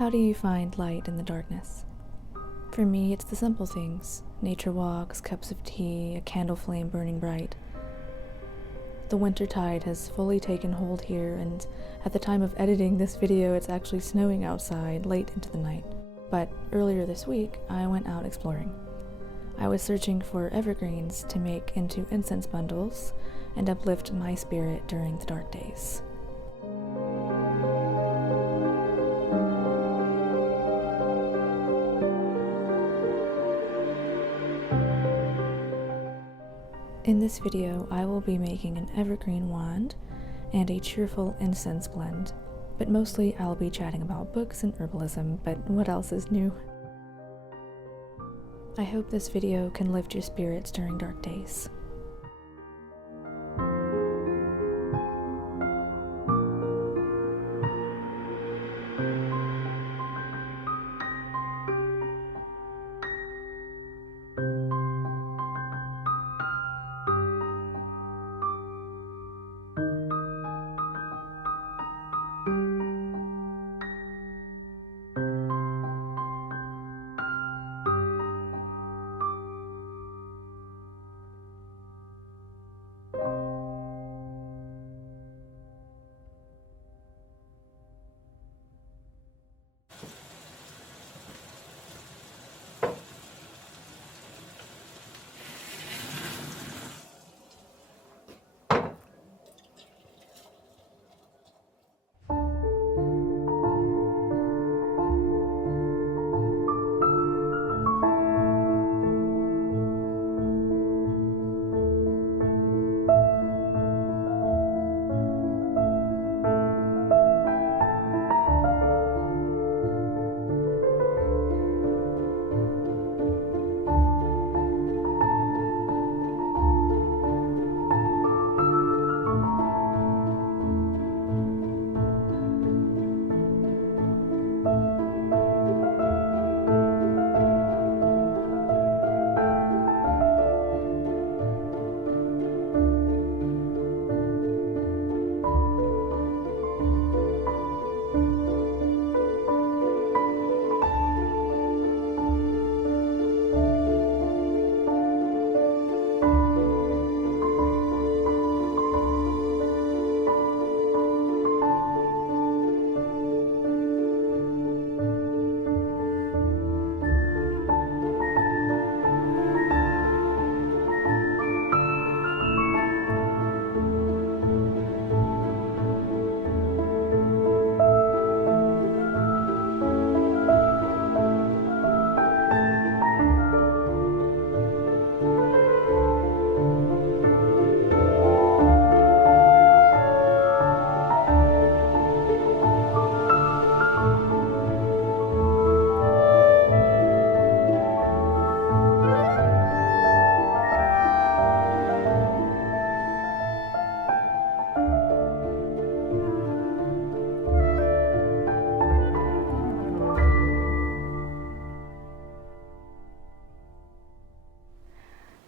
How do you find light in the darkness? For me, it's the simple things. Nature walks, cups of tea, a candle flame burning bright. The winter tide has fully taken hold here, and at the time of editing this video, it's actually snowing outside late into the night. But earlier this week, I went out exploring. I was searching for evergreens to make into incense bundles and uplift my spirit during the dark days. In this video, I will be making an evergreen wand and a cheerful incense blend, but mostly I'll be chatting about books and herbalism, but what else is new? I hope this video can lift your spirits during dark days.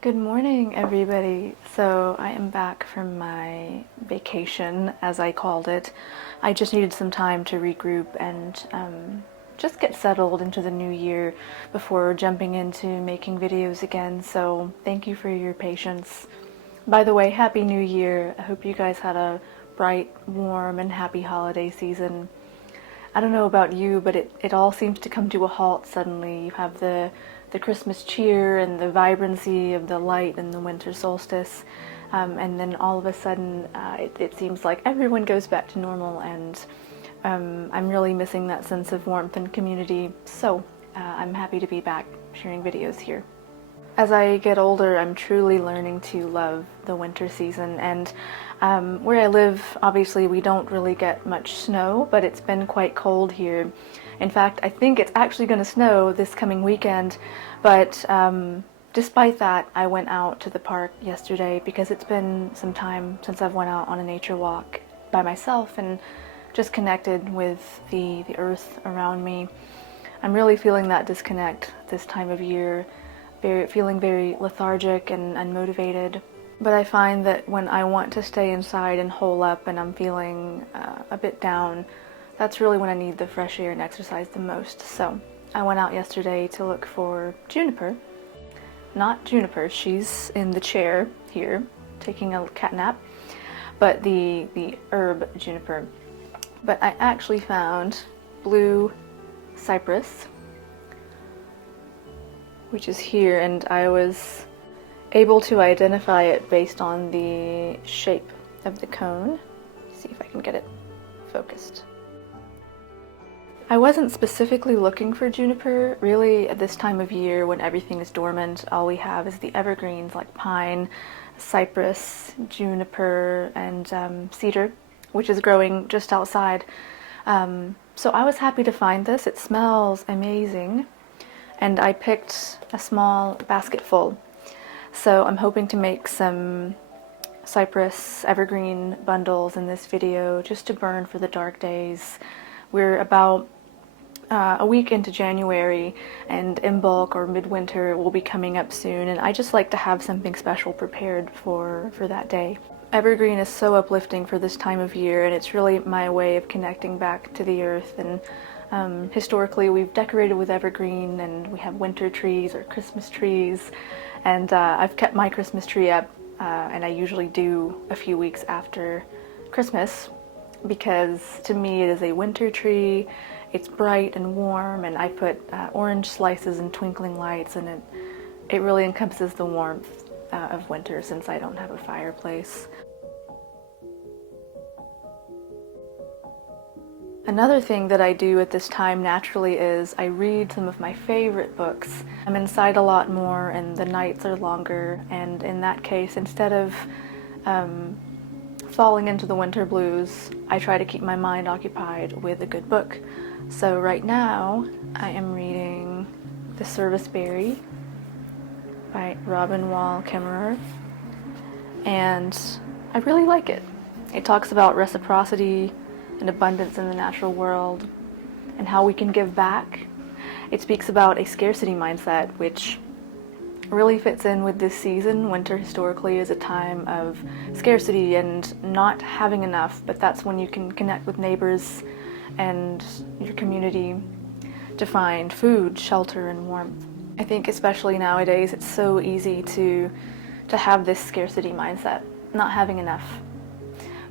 Good morning, everybody. So I am back from my vacation, as I called it. I just needed some time to regroup and just get settled into the new year before jumping into making videos again. So thank you for your patience. By the way, Happy New Year. I hope you guys had a bright, warm, and happy holiday season. I don't know about you, but it all seems to come to a halt suddenly. You have the Christmas cheer and the vibrancy of the light and the winter solstice, and then all of a sudden it seems like everyone goes back to normal, and I'm really missing that sense of warmth and community, so I'm happy to be back sharing videos here. As I get older, I'm truly learning to love the winter season, and where I live, obviously we don't really get much snow, but it's been quite cold here. In fact, I think it's actually going to snow this coming weekend, but despite that, I went out to the park yesterday because it's been some time since I've went out on a nature walk by myself and just connected with the earth around me. I'm really feeling that disconnect this time of year, feeling very lethargic and unmotivated. But I find that when I want to stay inside and hole up and I'm feeling a bit down, that's really when I need the fresh air and exercise the most. So I went out yesterday to look for Juniper. Not Juniper, she's in the chair here taking a cat nap, but the herb Juniper. But I actually found blue cypress, which is here, and I was able to identify it based on the shape of the cone. See if I can get it focused. I wasn't specifically looking for juniper. Really, at this time of year when everything is dormant, all we have is the evergreens like pine, cypress, juniper, and cedar, which is growing just outside. So I was happy to find this. It smells amazing, and I picked a small basket full. So I'm hoping to make some cypress evergreen bundles in this video just to burn for the dark days. We're about a week into January, and in bulk or midwinter will be coming up soon, and I just like to have something special prepared for that day. Evergreen is so uplifting for this time of year, and it's really my way of connecting back to the earth. And historically we've decorated with evergreen, and we have winter trees or Christmas trees, and I've kept my Christmas tree up, and I usually do a few weeks after Christmas, because to me it is a winter tree. It's bright and warm, and I put orange slices and twinkling lights, and it really encompasses the warmth of winter since I don't have a fireplace. Another thing that I do at this time naturally is I read some of my favorite books. I'm inside a lot more and the nights are longer, and in that case, instead of falling into the winter blues, I try to keep my mind occupied with a good book. So right now I am reading The Serviceberry by Robin Wall Kimmerer, and I really like it. It talks about reciprocity and abundance in the natural world and how we can give back. It speaks about a scarcity mindset, which really fits in with this season. Winter historically is a time of scarcity and not having enough, but that's when you can connect with neighbors and your community to find food, shelter, and warmth. I think especially nowadays it's so easy to have this scarcity mindset, not having enough.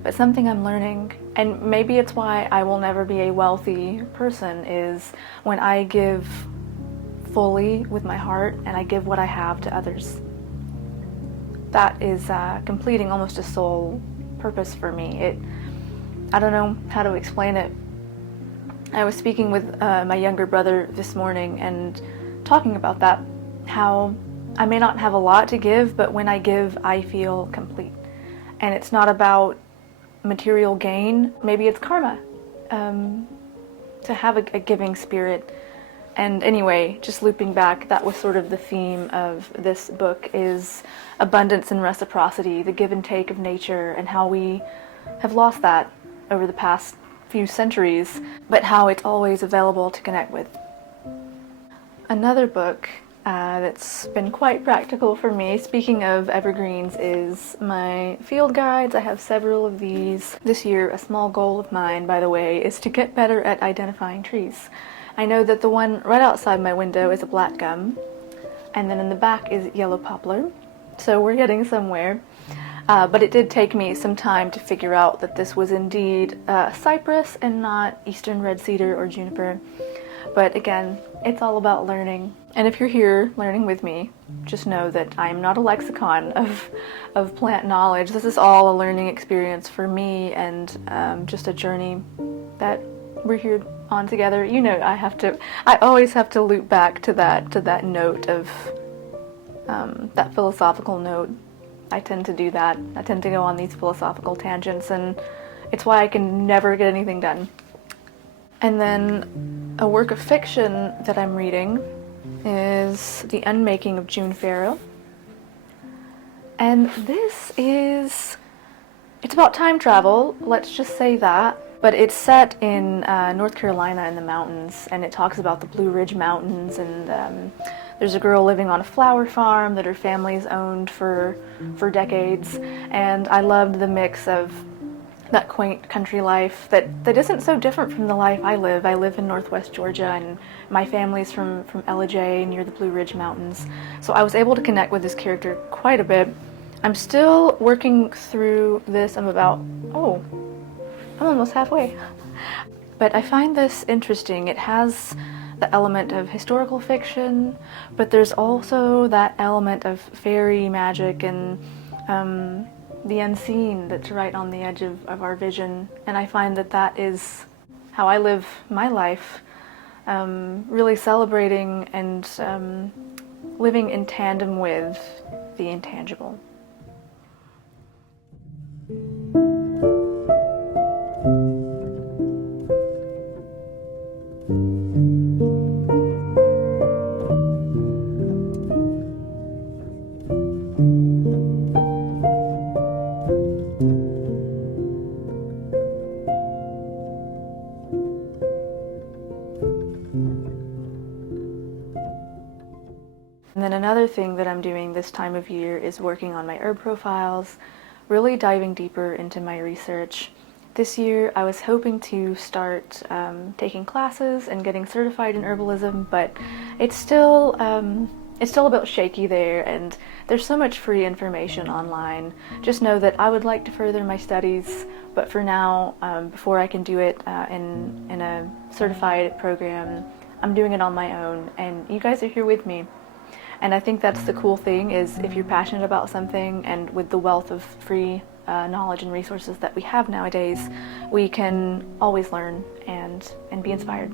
But something I'm learning, and maybe it's why I will never be a wealthy person, is when I give fully with my heart and I give what I have to others. That is completing almost a soul purpose for me. I don't know how to explain it. I was speaking with my younger brother this morning and talking about that, how I may not have a lot to give, but when I give, I feel complete. And it's not about material gain. Maybe it's karma, to have a giving spirit. And anyway, just looping back, that was sort of the theme of this book, is abundance and reciprocity, the give and take of nature, and how we have lost that over the past few centuries, but how it's always available to connect with. Another book that's been quite practical for me, speaking of evergreens, is my field guides. I have several of these. This year, a small goal of mine, by the way, is to get better at identifying trees. I know that the one right outside my window is a black gum, and then in the back is yellow poplar, so we're getting somewhere. But it did take me some time to figure out that this was indeed cypress and not eastern red cedar or juniper. But again, it's all about learning. And if you're here learning with me, just know that I'm not a lexicon of plant knowledge. This is all a learning experience for me, and just a journey that we're here on together. You know, I always have to loop back to that note of that philosophical note. I tend to do that. I tend to go on these philosophical tangents, and it's why I can never get anything done. And then a work of fiction that I'm reading is The Unmaking of June Farrow. And it's about time travel, let's just say that. But it's set in North Carolina in the mountains, and it talks about the Blue Ridge Mountains, and there's a girl living on a flower farm that her family's owned for decades. And I loved the mix of that quaint country life that isn't so different from the life I live. I live in northwest Georgia, and my family's from LJ near the Blue Ridge Mountains. So I was able to connect with this character quite a bit. I'm still working through this. I'm almost halfway. But I find this interesting. It has the element of historical fiction, but there's also that element of fairy magic and the unseen that's right on the edge of our vision. And I find that is how I live my life, really celebrating and living in tandem with the intangible. And then another thing that I'm doing this time of year is working on my herb profiles, really diving deeper into my research. This year I was hoping to start taking classes and getting certified in herbalism, but it's still a bit shaky there, and there's so much free information online. Just know that I would like to further my studies, but for now, before I can do it in a certified program, I'm doing it on my own, and you guys are here with me. And I think that's the cool thing, is if you're passionate about something, and with the wealth of free knowledge and resources that we have nowadays, we can always learn and be inspired.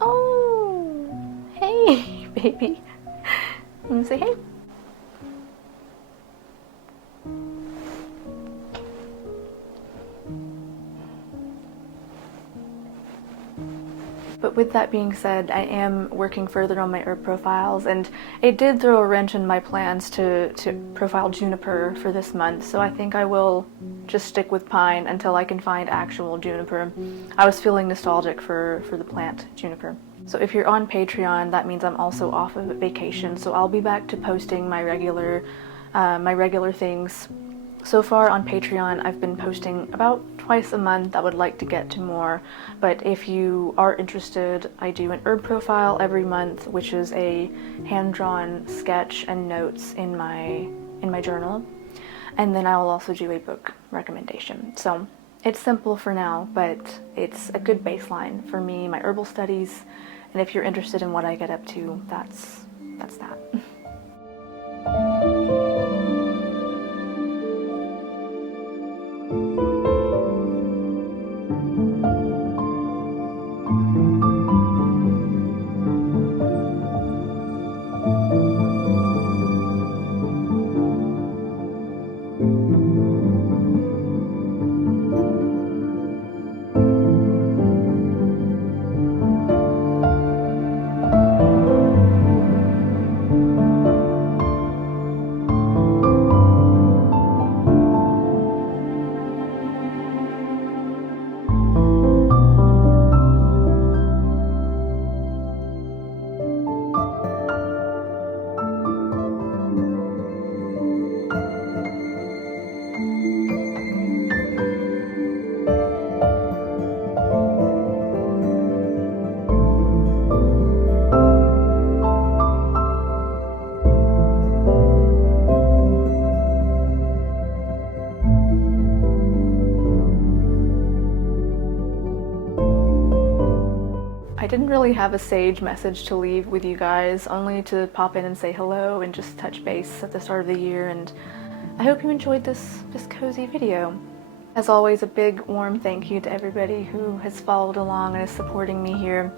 Oh, hey, baby. You want to say hey? But with that being said, I am working further on my herb profiles, and it did throw a wrench in my plans to profile juniper for this month, so I think I will just stick with pine until I can find actual juniper. I was feeling nostalgic for the plant juniper. So if you're on Patreon, that means I'm also off of vacation, so I'll be back to posting my regular things. So far on Patreon, I've been posting about twice a month. I would like to get to more, but if you are interested, I do an herb profile every month, which is a hand-drawn sketch and notes in my journal, and then I will also do a book recommendation. So it's simple for now, but it's a good baseline for me, my herbal studies, and if you're interested in what I get up to, that's that. I didn't really have a sage message to leave with you guys, only to pop in and say hello and just touch base at the start of the year, and I hope you enjoyed this cozy video. As always, a big warm thank you to everybody who has followed along and is supporting me here.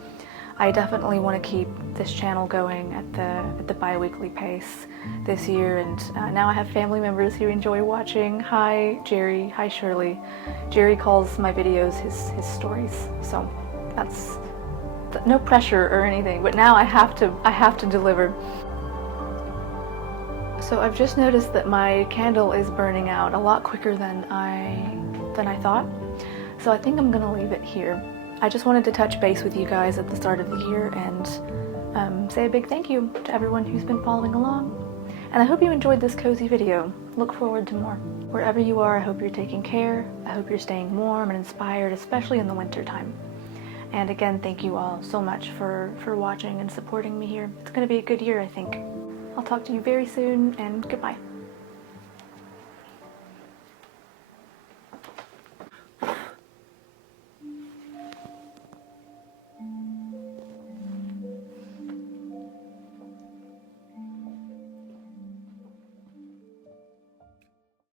I definitely want to keep this channel going at the bi-weekly pace this year, and now I have family members who enjoy watching. Hi Jerry, hi Shirley. Jerry calls my videos his stories, so that's no pressure or anything, but now I have to deliver. So I've just noticed that my candle is burning out a lot quicker than I thought, so I think I'm gonna leave it here. I just wanted to touch base with you guys at the start of the year and say a big thank you to everyone who's been following along. And I hope you enjoyed this cozy video. Look forward to more. Wherever you are, I hope you're taking care. I hope you're staying warm and inspired, especially in the winter time. And again, thank you all so much for watching and supporting me here. It's going to be a good year, I think. I'll talk to you very soon, and goodbye.